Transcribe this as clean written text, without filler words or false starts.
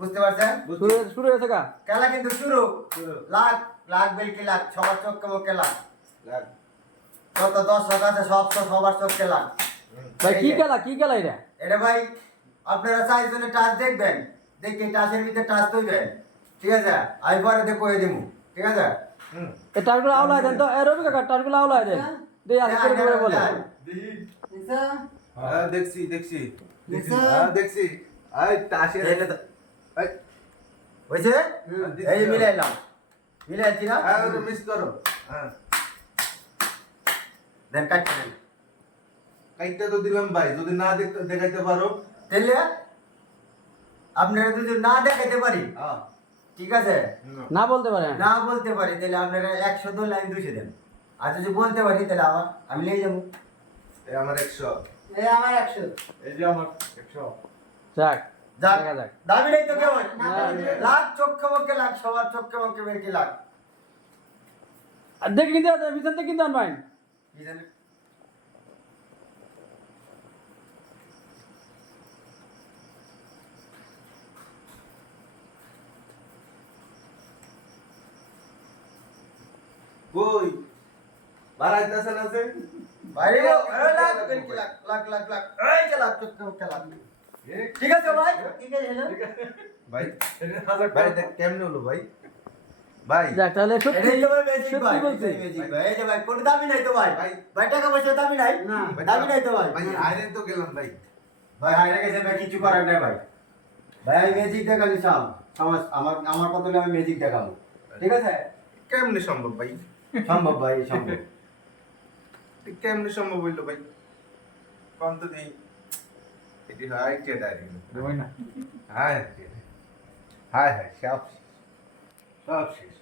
বুঝতে পারছেন? শুরু হয়েছে গা খেলা কিন্তু শুরু। লাখ লাখ বেলকি লাখ, সবার চোখে মুখে লাখ। কত দর্শক আছে, সবার চোখে লাখ। ভাই কি খেলা এটা? এটা ভাই আপনারা চারজনে টাচ দেখবেন, দেখি টাচের ভিতরে টাচ তৈবেন, ঠিক আছে? আমি পরে দিয়ে কয়ে দিব, ঠিক আছে? এই টারগুলো আওলায় দেন তো, এ রবি কাকা টারগুলো আওলায় দেন, দেই আজকে করে বলে। হ্যাঁ দেখছি দেখছি এই তাসের এই হয়েছে? এই মিলাইলাম, মিলাইছি না? হ্যাঁ মিস করো। হ্যাঁ দেন কাটতে দেন। কাইটটা তো দিলাম ভাই, যদি না দেখতে দেখাইতে পারো তাহলে আপনারা যদি না দেখাইতে পারি, হ্যাঁ ঠিক আছে? না বলতে পারেন না বলতে পারি তাহলে আপনারা 100 ধরলে আমি 200 দেন। আর যদি বলতে পারি তাহলে আমি নিয়ে যাবো। এই আমার 100, এই আমার 100। এই যে আমার 100। যাক যাক, দেখা যাক। দাবি নাই তো কেমন? না। লাখ চোখে মুখে লাখ, সবার চোখে মুখে বেরকি লাখ। আর দেখি কিন্তু বিছানতে কিন্তু আনবাইন কি জানি? কই বাড়াইতেছেন আছে বাইরে এই লাখ বেরকি লাখ, লাখ লাখ লাখ, এই যে লাখ চোখে মুখে লাখ। ঠিক আছে ভাই, ঠিক আছে হলো। ভাই ভাই দেখ কেমনে হলো ভাই ভাই যাক তাহলে সত্যি এটাই তো ভাই ম্যাজিক ভাই, সত্যি বলছি। এটাই ম্যাজিক ভাই। এই যে ভাই কোনো দাবি নাই তো ভাই, ভাই। ভাই টাকা পয়সা দাবি নাই, না। দাবি নাই তো ভাই। ভাই আইরে তো গেলাম ভাই ভাই হাইরে গেছে ভাই, কিছু করার নাই ভাই। ভাই আমি ম্যাজিক দেখালি আমার কত আমি ম্যাজিক দেখাবো, ঠিক আছে? কেমনে সম্ভব ভাই সম্ভব ভাই, সম্ভব। কেমনে সম্ভব হইলো ভাই কোন তো নেই এটি হাই টেডারি দেবই না হাই হাই হাই সব শেষ